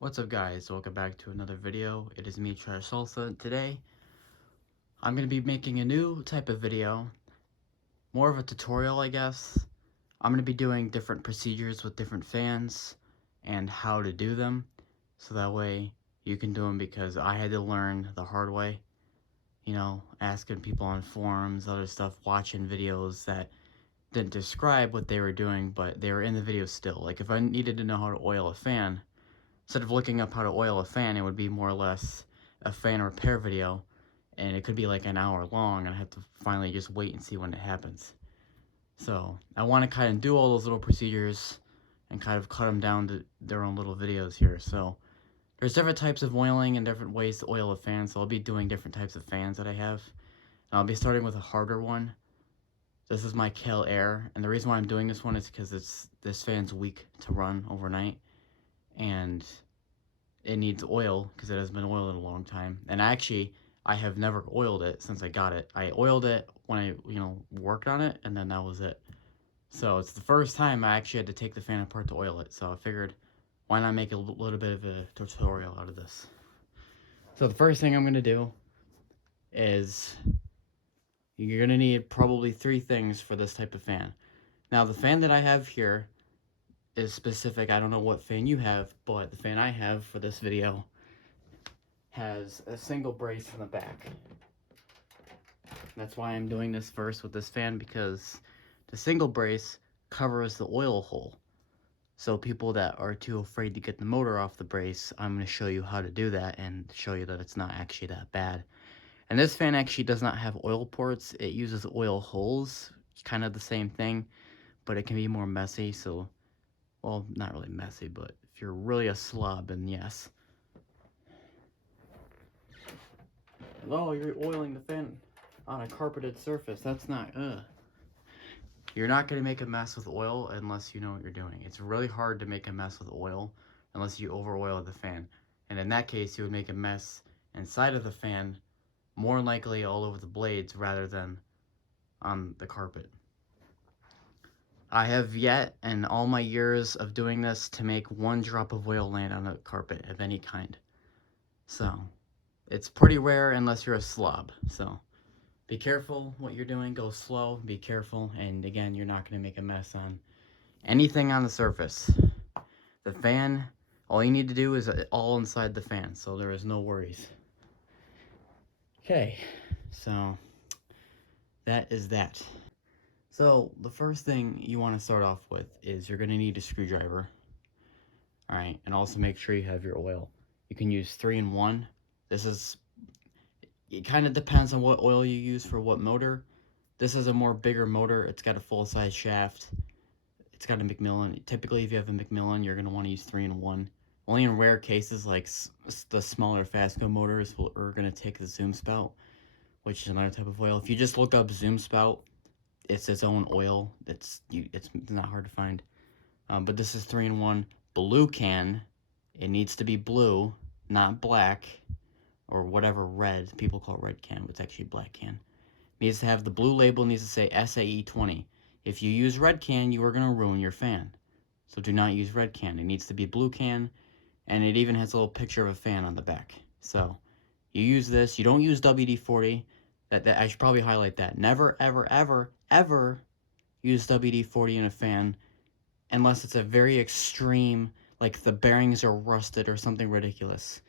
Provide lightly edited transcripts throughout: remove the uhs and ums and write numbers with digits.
What's up guys, welcome back to another video. It is me, Trash Salsa. Today, I'm going to be making a new type of video. More of a tutorial, I guess. I'm going to be doing different procedures with different fans and how to do them. So that way you can do them, because I had to learn the hard way. You know, asking people on forums, other stuff, watching videos that didn't describe what they were doing, but they were in the video still. Like if I needed to know how to oil a fan, instead of looking up how to oil a fan, it would be more or less a fan repair video, and it could be like an hour long, and I have to finally just wait and see when it happens. So I want to kind of do all those little procedures and kind of cut them down to their own little videos here. So there's different types of oiling and different ways to oil a fan, so I'll be doing different types of fans that I have. And I'll be starting with a harder one. This is my kelaire, and the reason why I'm doing this one is because this fan's weak to run overnight, and it needs oil because it hasn't been oiled in a long time. And actually, I have never oiled it since I got it. I oiled it when I, worked on it, and then that was it. So it's the first time I actually had to take the fan apart to oil it. So I figured, why not make a little bit of a tutorial out of this? So the first thing I'm going to do is, you're going to need probably 3 things for this type of fan. Now, the fan that I have here is specific. I don't know what fan you have, but the fan I have for this video has a single brace from the back. That's why I'm doing this first with this fan, because the single brace covers the oil hole. So people that are too afraid to get the motor off the brace, I'm going to show you how to do that and show you that it's not actually that bad. And this fan actually does not have oil ports. It uses oil holes, kind of the same thing, but it can be more messy. So, well, not really messy, but if you're really a slob, then yes. Oh, you're oiling the fan on a carpeted surface. That's not, You're not going to make a mess with oil unless you know what you're doing. It's really hard to make a mess with oil unless you over oil the fan. And in that case, you would make a mess inside of the fan, more likely all over the blades rather than on the carpet. I have yet, in all my years of doing this, to make 1 drop of oil land on a carpet of any kind. So, it's pretty rare unless you're a slob. So, be careful what you're doing. Go slow, be careful, and again, you're not going to make a mess on anything on the surface. The fan, all you need to do is all inside the fan, so there is no worries. Okay, so that is that. So the first thing you want to start off with is you're going to need a screwdriver. Alright, and also make sure you have your oil. You can use 3-in-1. It kind of depends on what oil you use for what motor. This is a more bigger motor. It's got a full-size shaft. It's got a Macmillan. Typically, if you have a Macmillan, you're going to want to use 3-in-1. Only in rare cases, like the smaller Fasco motors, are going to take the zoom spout, which is another type of oil. If you just look up zoom spout, it's its own oil. It's not hard to find. But this is 3-in-1 blue can. It needs to be blue, not black, or whatever red. People call it red can, but it's actually black can. It needs to have the blue label, needs to say SAE 20. If you use red can, you are going to ruin your fan. So do not use red can. It needs to be blue can, and it even has a little picture of a fan on the back. So you use this. You don't use WD-40. That I should probably highlight that. Never, ever, ever, ever use WD-40 in a fan unless it's a very extreme, like the bearings are rusted or something ridiculous,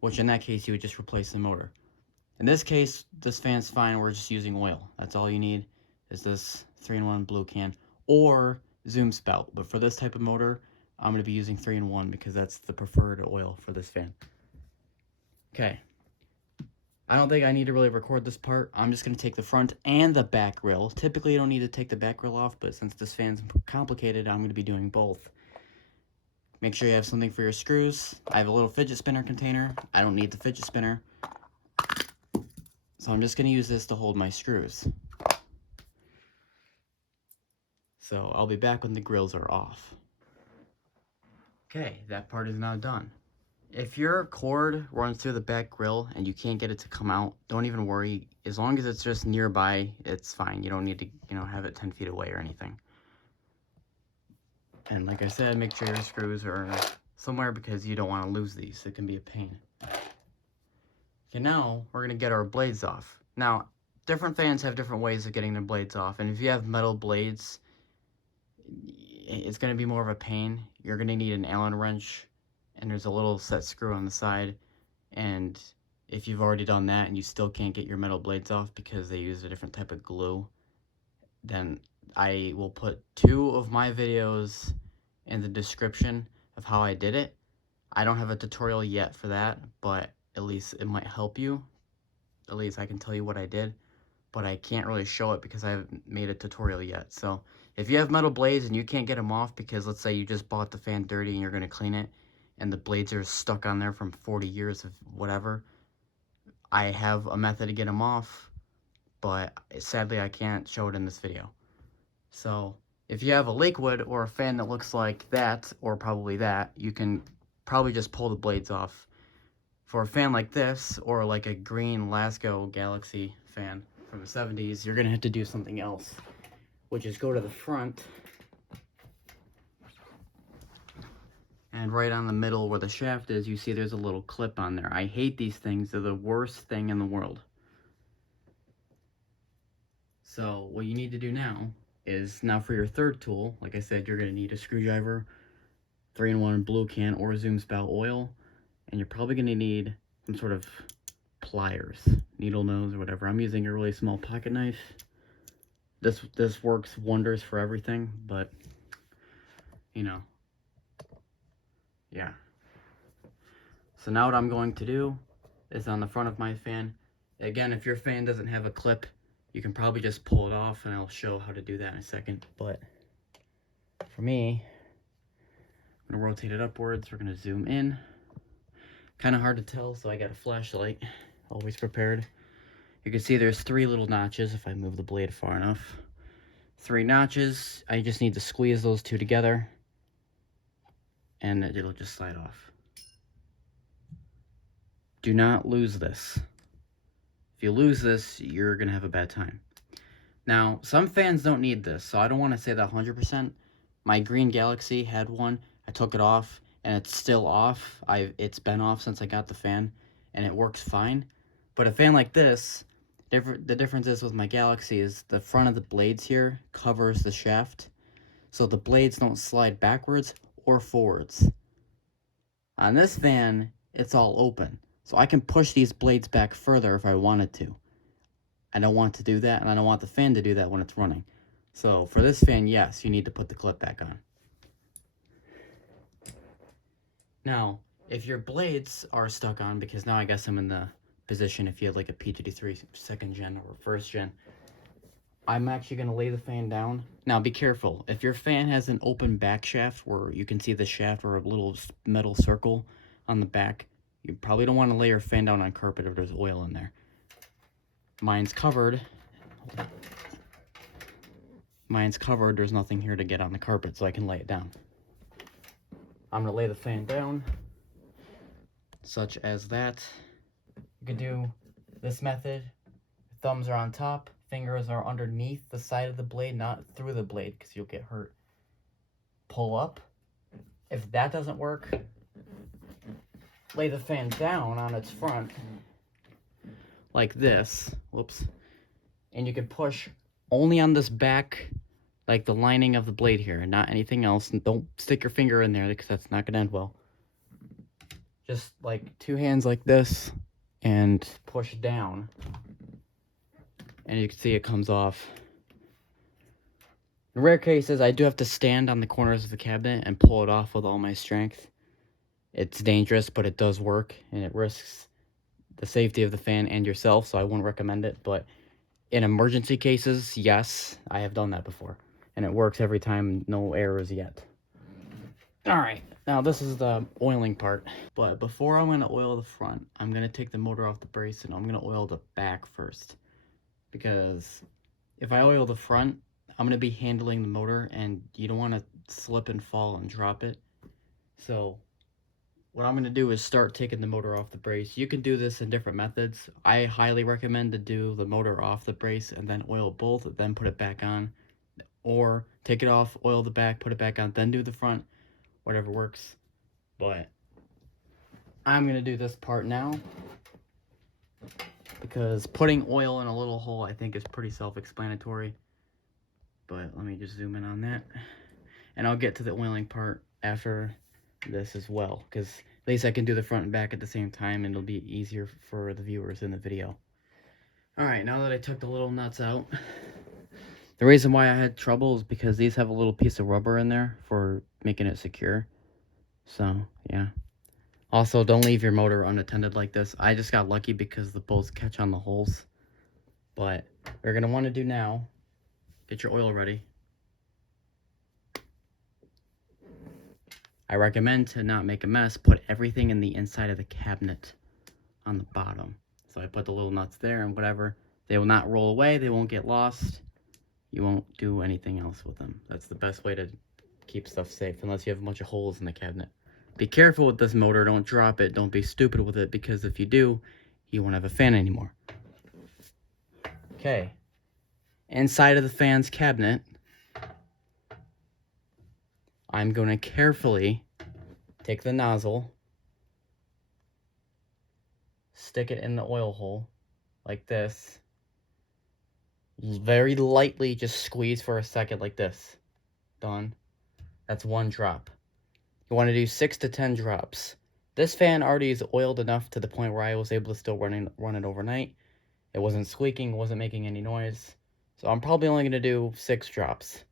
which in that case you would just replace the motor. In this case, this fan's fine. We're just using oil. That's all you need is this 3-in-1 blue can or zoom spout. But for this type of motor, I'm going to be using 3-in-1 because that's the preferred oil for this fan. Okay. I don't think I need to really record this part. I'm just going to take the front and the back grill. Typically, you don't need to take the back grill off, but since this fan's complicated, I'm going to be doing both. Make sure you have something for your screws. I have a little fidget spinner container. I don't need the fidget spinner. So I'm just going to use this to hold my screws. So I'll be back when the grills are off. Okay, that part is now done. If your cord runs through the back grill and you can't get it to come out, don't even worry. As long as it's just nearby, it's fine. You don't need to, have it 10 feet away or anything. And like I said, make sure your screws are somewhere because you don't want to lose these. It can be a pain. Okay, now we're going to get our blades off. Now, different fans have different ways of getting their blades off, and if you have metal blades, it's going to be more of a pain. You're going to need an Allen wrench, and there's a little set screw on the side, and if you've already done that and you still can't get your metal blades off because they use a different type of glue, then I will put 2 of my videos in the description of how I did it. I don't have a tutorial yet for that, but at least it might help you. At least I can tell you what I did, but I can't really show it because I haven't made a tutorial yet. So if you have metal blades and you can't get them off because let's say you just bought the fan dirty and you're going to clean it and the blades are stuck on there from 40 years of whatever, I have a method to get them off, but sadly I can't show it in this video. So if you have a Lakewood or a fan that looks like that, or probably that, you can probably just pull the blades off. For a fan like this, or like a green Lasco Galaxy fan from the 70s, you're gonna have to do something else, which is go to the front, and right on the middle where the shaft is, you see there's a little clip on there. I hate these things. They're the worst thing in the world. So what you need to do now is, now for your third tool, like I said, you're gonna need a screwdriver, 3-in-1 blue can or zoom spout oil, and you're probably going to need some sort of pliers, needle nose or whatever. I'm using a really small pocket knife. This works wonders for everything, but, you know, yeah. So now what I'm going to do is on the front of my fan, again, if your fan doesn't have a clip, you can probably just pull it off, and I'll show how to do that in a second. But for me, I'm going to rotate it upwards. We're going to zoom in. Kind of hard to tell, so I got a flashlight, always prepared. You can see there's 3 little notches if I move the blade far enough. 3 notches. I just need to squeeze those 2 together, and it'll just slide off. Do not lose this. If you lose this, you're going to have a bad time. Now, some fans don't need this, so I don't want to say that 100%. My green Galaxy had one. I took it off, and it's still off. It's been off since I got the fan, and it works fine. But a fan like this, the difference is with my Galaxy is the front of the blades here covers the shaft, so the blades don't slide backwards or forwards. On this fan, it's all open, so I can push these blades back further if I wanted to. I don't want to do that, and I don't want the fan to do that when it's running. So for this fan, yes, you need to put the clip back on. Now, if your blades are stuck on, because now I guess I'm in the position if you have like a P53 2nd gen or 1st gen, I'm actually going to lay the fan down. Now be careful, if your fan has an open back shaft where you can see the shaft or a little metal circle on the back, you probably don't want to lay your fan down on carpet if there's oil in there. Mine's covered. There's nothing here to get on the carpet, so I can lay it down. I'm going to lay the fan down, such as that. You can do this method. Thumbs are on top, fingers are underneath the side of the blade, not through the blade, because you'll get hurt. Pull up. If that doesn't work, lay the fan down on its front, like this. Whoops. And you can push only on this back, like the lining of the blade here, and not anything else. And don't stick your finger in there because that's not going to end well. Just like 2 hands like this and push down. And you can see it comes off. In rare cases, I do have to stand on the corners of the cabinet and pull it off with all my strength. It's dangerous, but it does work, and it risks the safety of the fan and yourself, so I wouldn't recommend it. But in emergency cases, yes, I have done that before. And it works every time, no errors yet. Alright, now this is the oiling part. But before I'm going to oil the front, I'm going to take the motor off the brace and I'm going to oil the back first. Because if I oil the front, I'm going to be handling the motor and you don't want to slip and fall and drop it. So what I'm going to do is start taking the motor off the brace. You can do this in different methods. I highly recommend to do the motor off the brace and then oil both, then put it back on. Or take it off, oil the back, put it back on, then do the front. Whatever works. But I'm going to do this part now, because putting oil in a little hole I think is pretty self-explanatory. But let me just zoom in on that. And I'll get to the oiling part after this as well, because at least I can do the front and back at the same time, and it'll be easier for the viewers in the video. Alright, now that I took the little nuts out, the reason why I had trouble is because these have a little piece of rubber in there for making it secure. So, yeah. Also, don't leave your motor unattended like this. I just got lucky because the bolts catch on the holes. But what you're going to want to do now, get your oil ready. I recommend to not make a mess, put everything in the inside of the cabinet on the bottom. So I put the little nuts there and whatever. They will not roll away. They won't get lost. You won't do anything else with them. That's the best way to keep stuff safe, unless you have a bunch of holes in the cabinet. Be careful with this motor. Don't drop it. Don't be stupid with it, because if you do, you won't have a fan anymore. Okay. Inside of the fan's cabinet, I'm going to carefully take the nozzle, stick it in the oil hole like this. Very lightly just squeeze for a second like this. Done. That's one drop. You want to do 6 to 10 drops. This fan already is oiled enough to the point where I was able to still run it overnight. It wasn't squeaking, wasn't making any noise. So I'm probably only going to do 6 drops.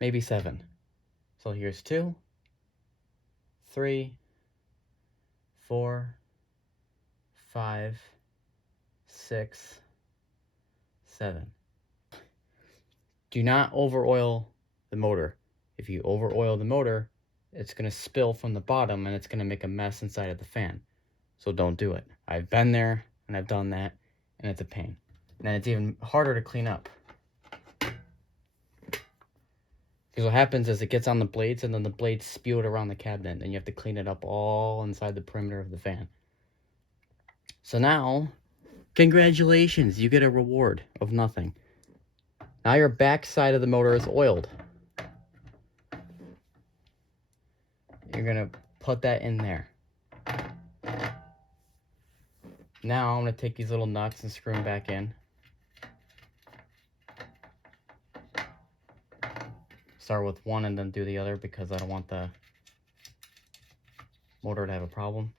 Maybe 7. So here's 2, 3, 4, 5, 6, 7. Do not over oil the motor. If you over oil the motor, it's going to spill from the bottom and it's going to make a mess inside of the fan. So don't do it. I've been there and I've done that, and it's a pain. And it's even harder to clean up. Because what happens is it gets on the blades, and then the blades spew it around the cabinet, and you have to clean it up all inside the perimeter of the fan. So now, congratulations, you get a reward of nothing. Now your back side of the motor is oiled. You're going to put that in there. Now I'm going to take these little nuts and screw them back in. Start with one and then do the other, because I don't want the motor to have a problem.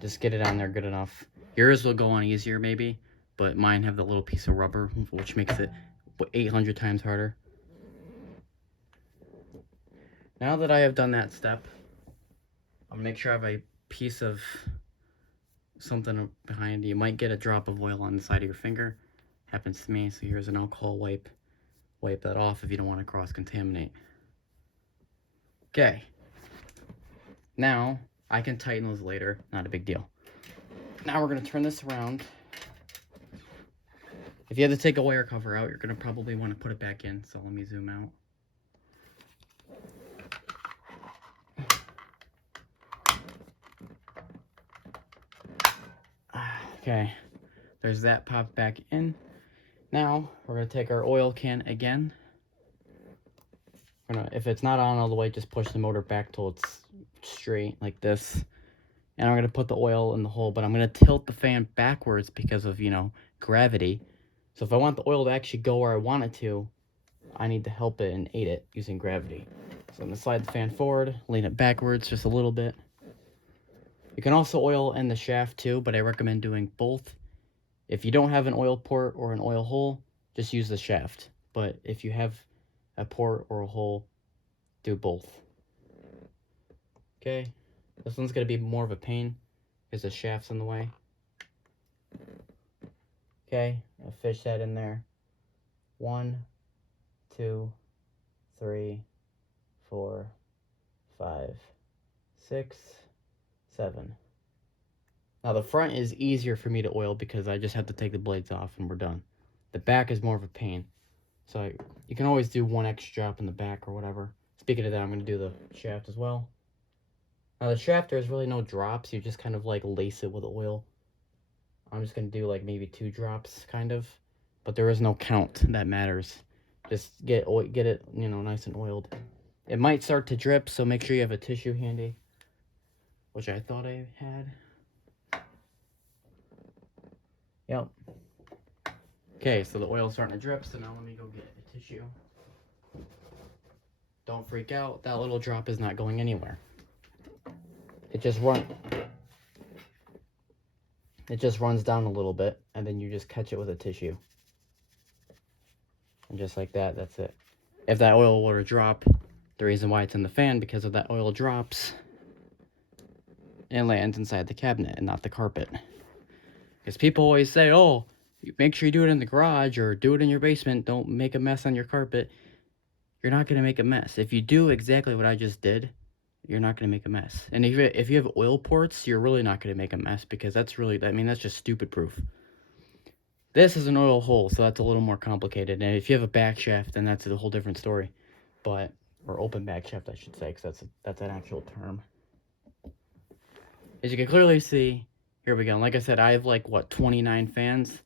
Just get it on there good enough. Yours will go on easier maybe, but mine have the little piece of rubber, which makes it 800 times harder. Now that I have done that step, I'll make sure I have a piece of something behind. You might get a drop of oil on the side of your finger. Happens to me, so here's an alcohol wipe. Wipe that off if you don't want to cross-contaminate. Okay. Now, I can tighten those later. Not a big deal. Now we're going to turn this around. If you have to take a wire cover out, you're going to probably want to put it back in. So let me zoom out. Okay, there's that popped back in. Now, we're going to take our oil can again. If it's not on all the way, just push the motor back till it's straight like this. And I'm going to put the oil in the hole, but I'm going to tilt the fan backwards because of, gravity. So if I want the oil to actually go where I want it to, I need to help it and aid it using gravity. So I'm going to slide the fan forward, lean it backwards just a little bit. You can also oil in the shaft too, but I recommend doing both. If you don't have an oil port or an oil hole, just use the shaft. But if you have a port or a hole, do both. Okay, this one's going to be more of a pain because the shaft's in the way. Okay, I'll fish that in there. 1, 2, 3, 4, 5, 6, 7. Now the front is easier for me to oil because I just have to take the blades off and we're done. The back is more of a pain. So you can always do one extra drop in the back or whatever. Speaking of that, I'm going to do the shaft as well. Now the shaft, there's really no drops. You just kind of like lace it with oil. I'm just going to do like maybe 2 drops kind of. but there is no count that matters. Just get it, you know, nice and oiled. It might start to drip, so make sure you have a tissue handy, which I thought I had. Yep. Okay, so the oil's starting to drip, so now let me go get a tissue. Don't freak out, that little drop is not going anywhere. It just runs down a little bit, and then you just catch it with a tissue. And just like that, that's it. If that oil were to drop, the reason why it's in the fan, because if that oil drops, it lands inside the cabinet and not the carpet. Because people always say, oh, make sure you do it in the garage or do it in your basement. Don't make a mess on your carpet. You're not going to make a mess. If you do exactly what I just did, you're not going to make a mess. And if you have oil ports, you're really not going to make a mess, because that's just stupid proof. This is an oil hole, so that's a little more complicated. And if you have a back shaft, then that's a whole different story. Or open back shaft, I should say, because that's an actual term. As you can clearly see, here we go. Like I said, I have 29 fans.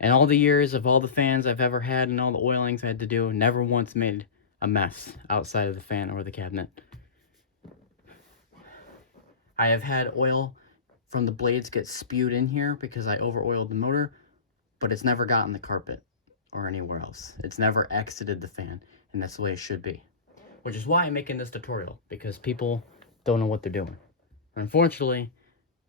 And all the years of all the fans I've ever had and all the oilings I had to do, never once made a mess outside of the fan or the cabinet. I have had oil from the blades get spewed in here because I over-oiled the motor, but it's never gotten the carpet or anywhere else. It's never exited the fan, and that's the way it should be. Which is why I'm making this tutorial, because people don't know what they're doing. Unfortunately,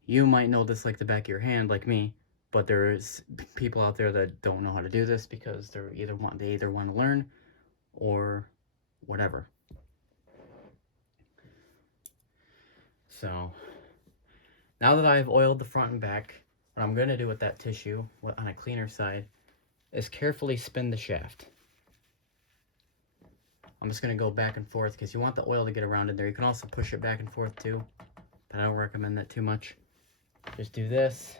you might know this like the back of your hand, like me, but there's people out there that don't know how to do this because they either want to learn or whatever. So now that I've oiled the front and back, what I'm going to do with that tissue on a cleaner side is carefully spin the shaft. I'm just going to go back and forth because you want the oil to get around in there. You can also push it back and forth too, but I don't recommend that too much. Just do this.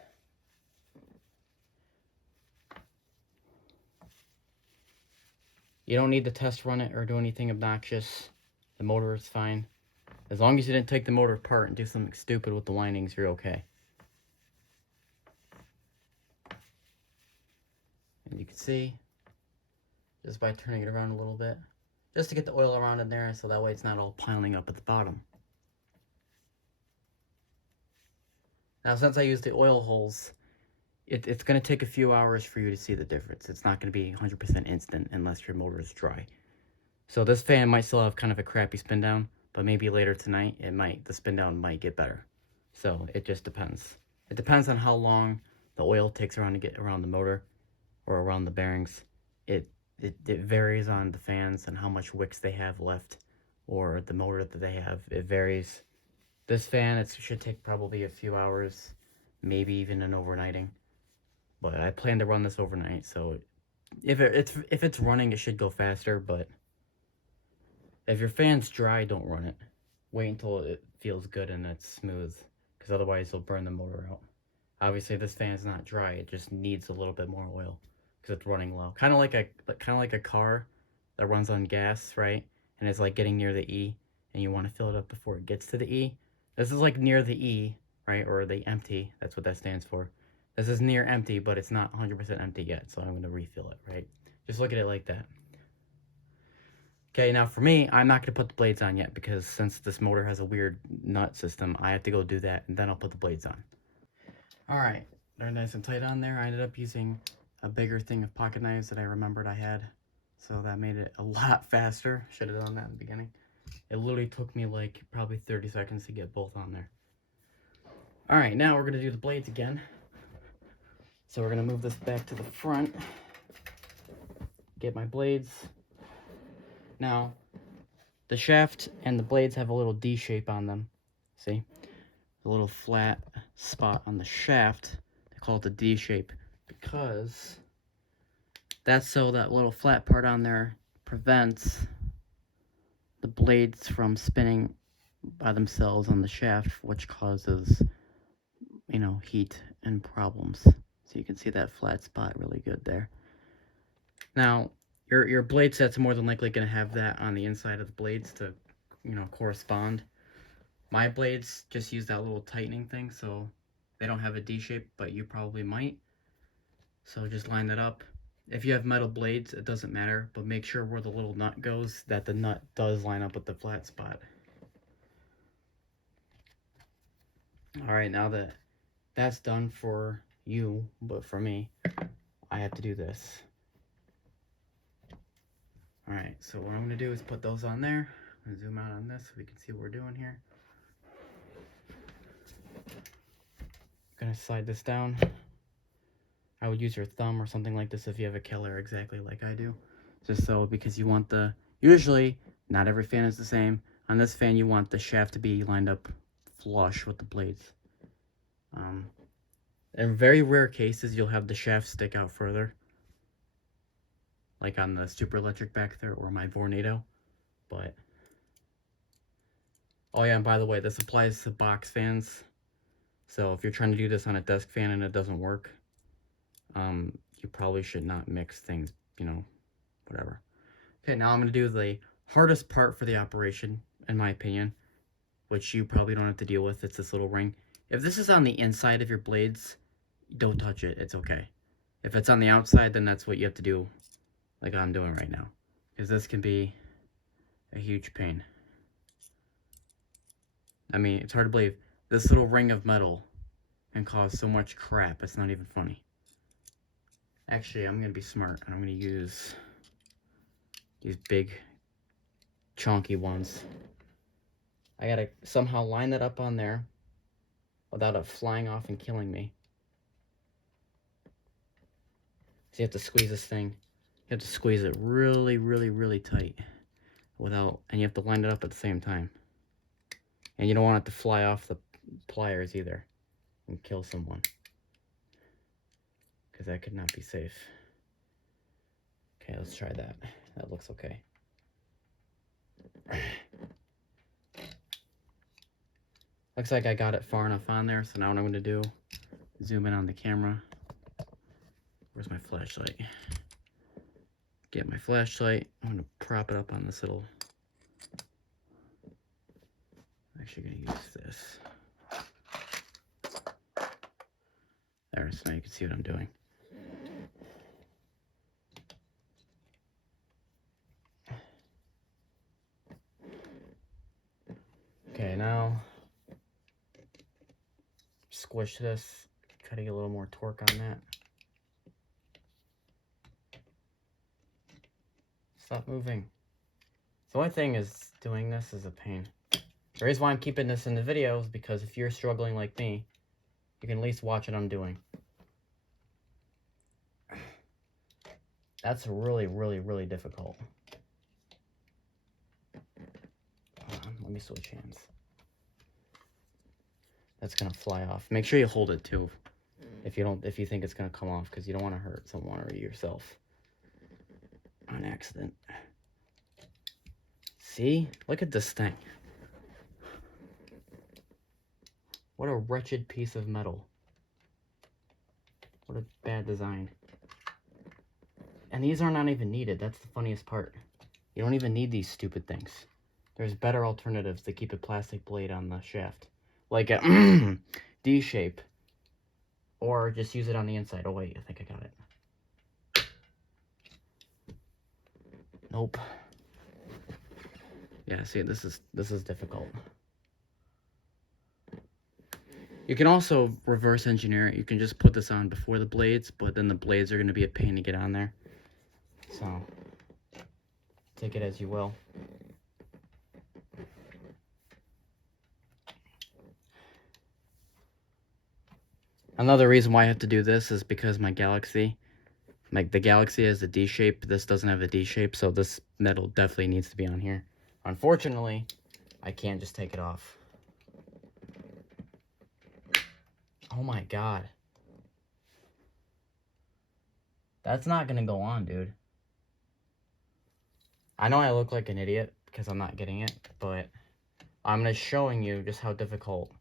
You don't need to test run it or do anything obnoxious. The motor is fine. As long as you didn't take the motor apart and do something stupid with the windings, you're okay. And you can see, just by turning it around a little bit, just to get the oil around in there so that way it's not all piling up at the bottom. Now, since I used the oil holes, it's going to take a few hours for you to see the difference. It's not going to be 100% instant unless your motor is dry. So this fan might still have kind of a crappy spin down, but maybe later tonight the spin down might get better. So it just depends. It depends on how long the oil takes around to get around the motor or around the bearings. It varies on the fans and how much wicks they have left or the motor that they have. It varies. This fan, it should take probably a few hours, maybe even an overnighting. But I plan to run this overnight, so if it's running, it should go faster. But if your fan's dry, don't run it. Wait until it feels good and it's smooth, because otherwise it'll burn the motor out. Obviously, this fan's not dry; it just needs a little bit more oil because it's running low. Kind of like a car that runs on gas, right? And it's like getting near the E, and you want to fill it up before it gets to the E. This is like near the E, right, or the empty. That's what that stands for. This is near empty, but it's not 100% empty yet, so I'm going to refill it, right? Just look at it like that. Okay, now for me, I'm not going to put the blades on yet, because since this motor has a weird nut system, I have to go do that, and then I'll put the blades on. Alright, they're nice and tight on there. I ended up using a bigger thing of pocket knives that I remembered I had, so that made it a lot faster. Should have done that in the beginning. It literally took me like probably 30 seconds to get both on there. Alright, now we're going to do the blades again. So we're going to move this back to the front, get my blades. Now, the shaft and the blades have a little D shape on them. See? A little flat spot on the shaft. They call it the D shape because that's so that little flat part on there prevents the blades from spinning by themselves on the shaft, which causes, heat and problems. So you can see that flat spot really good there. Now, your blade set's more than likely going to have that on the inside of the blades to, correspond. My blades just use that little tightening thing, so they don't have a D shape, but you probably might. So just line that up. If you have metal blades, it doesn't matter, but make sure where the little nut goes, that the nut does line up with the flat spot. Alright, now that that's done for you, but for me, I have to do this. Alright, so what I'm going to do is put those on there. I'm going to zoom out on this so we can see what we're doing here. I'm going to slide this down. I would use your thumb or something like this if you have a kelaire exactly like I do. Just so, because you want the, usually, not every fan is the same. On this fan, you want the shaft to be lined up flush with the blades. In very rare cases, you'll have the shaft stick out further. Like on the Super Electric back there, or my Vornado. But, oh yeah, and by the way, this applies to box fans. So if you're trying to do this on a desk fan and it doesn't work, you probably should not mix things, you know, whatever. Okay, now I'm going to do the hardest part for the operation, in my opinion, which you probably don't have to deal with. It's this little ring. If this is on the inside of your blades, don't touch it. It's okay. If it's on the outside, then that's what you have to do, like I'm doing right now, because this can be a huge pain. I mean, it's hard to believe this little ring of metal can cause so much crap. It's not even funny. Actually, I'm going to be smart, and I'm going to use these big, chunky ones. I got to somehow line that up on there without it flying off and killing me. So you have to squeeze this thing. You have to squeeze it really, really, really tight. And you have to line it up at the same time. And you don't want it to fly off the pliers either and kill someone, because that could not be safe. Okay, let's try that. That looks okay. Looks like I got it far enough on there, so now what I'm going to do, zoom in on the camera. Where's my flashlight? Get my flashlight. I'm going to prop it up on this little... I'm actually going to use this. There, so now you can see what I'm doing. Okay, now squish this. Try to get a little more torque on that. Stop moving. The only thing is, doing this is a pain. The reason why I'm keeping this in the video is because if you're struggling like me, you can at least watch what I'm doing. That's really, really, really difficult. Hold on, let me switch hands. That's gonna fly off. Make sure you hold it too, if you think it's gonna come off, because you don't want to hurt someone or yourself on accident. See? Look at this thing. What a wretched piece of metal. What a bad design. And these are not even needed. That's the funniest part. You don't even need these stupid things. There's better alternatives to keep a plastic blade on the shaft. Like a D shape. Or just use it on the inside. Oh wait, I think I got it. Nope. Yeah, see, this is difficult. You can also reverse engineer it. You can just put this on before the blades, but then the blades are going to be a pain to get on there. So, take it as you will. Another reason why I have to do this is because my Galaxy, like the Galaxy has the D shape, this doesn't have a D shape, so this metal definitely needs to be on here. Unfortunately, I can't just take it off. Oh my god. That's not gonna go on, dude. I know I look like an idiot because I'm not getting it, but I'm gonna showing you just how difficult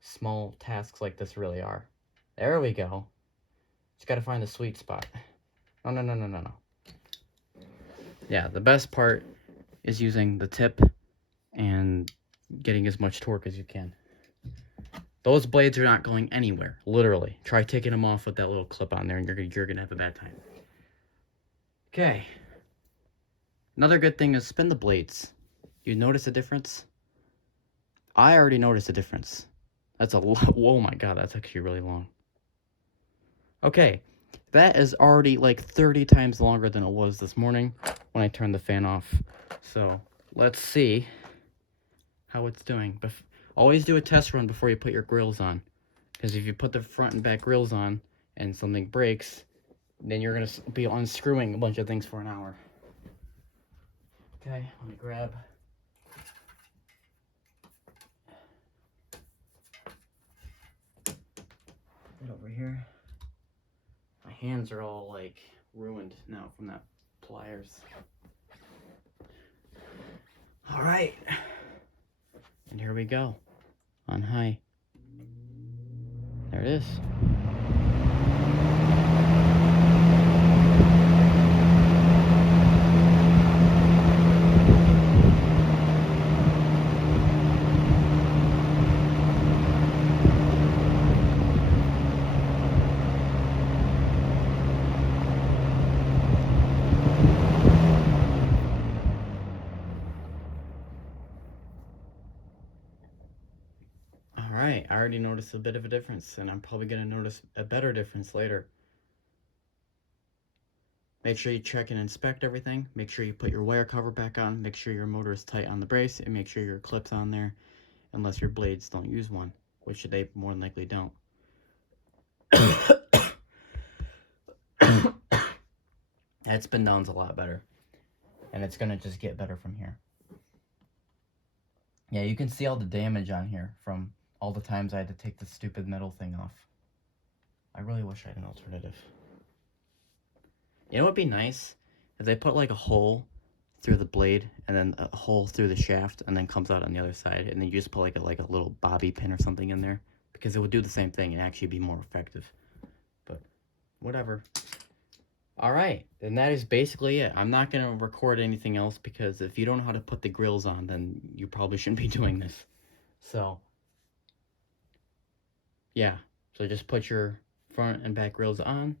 small tasks like this really are. There we go. Just gotta find the sweet spot. No. Yeah, the best part is using the tip and getting as much torque as you can. Those blades are not going anywhere, literally. Try taking them off with that little clip on there and you're gonna have a bad time. Okay. Another good thing is spin the blades. You notice a difference? I already noticed a difference. That's a lot. Whoa, my God, that's actually really long. Okay, that is already like 30 times longer than it was this morning when I turned the fan off. So let's see how it's doing. But always do a test run before you put your grills on, because if you put the front and back grills on and something breaks, then you're gonna be unscrewing a bunch of things for an hour. Okay, let me grab it over here. My hands are all like ruined now from that pliers. All right, and here we go on high. There it is. Alright, I already noticed a bit of a difference, and I'm probably going to notice a better difference later. Make sure you check and inspect everything. Make sure you put your wire cover back on. Make sure your motor is tight on the brace, and make sure your clip's on there, unless your blades don't use one, which they more than likely don't. That spin down's a lot better, and it's going to just get better from here. Yeah, you can see all the damage on here from all the times I had to take the stupid metal thing off. I really wish I had an alternative. You know what would be nice? If they put like a hole through the blade and then a hole through the shaft and then comes out on the other side, and then you just put like a little bobby pin or something in there, because it would do the same thing and actually be more effective. But whatever. Alright, and that is basically it. I'm not going to record anything else, because if you don't know how to put the grills on, then you probably shouldn't be doing this. So, yeah. So just put your front and back grills on.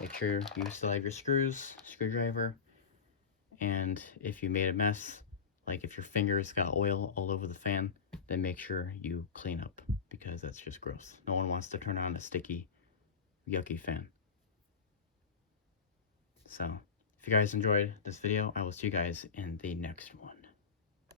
Make sure you still have your screws, screwdriver, and if you made a mess, like if your fingers got oil all over the fan, then make sure you clean up, because that's just gross. No one wants to turn on a sticky, yucky fan. So, if you guys enjoyed this video, I will see you guys in the next one.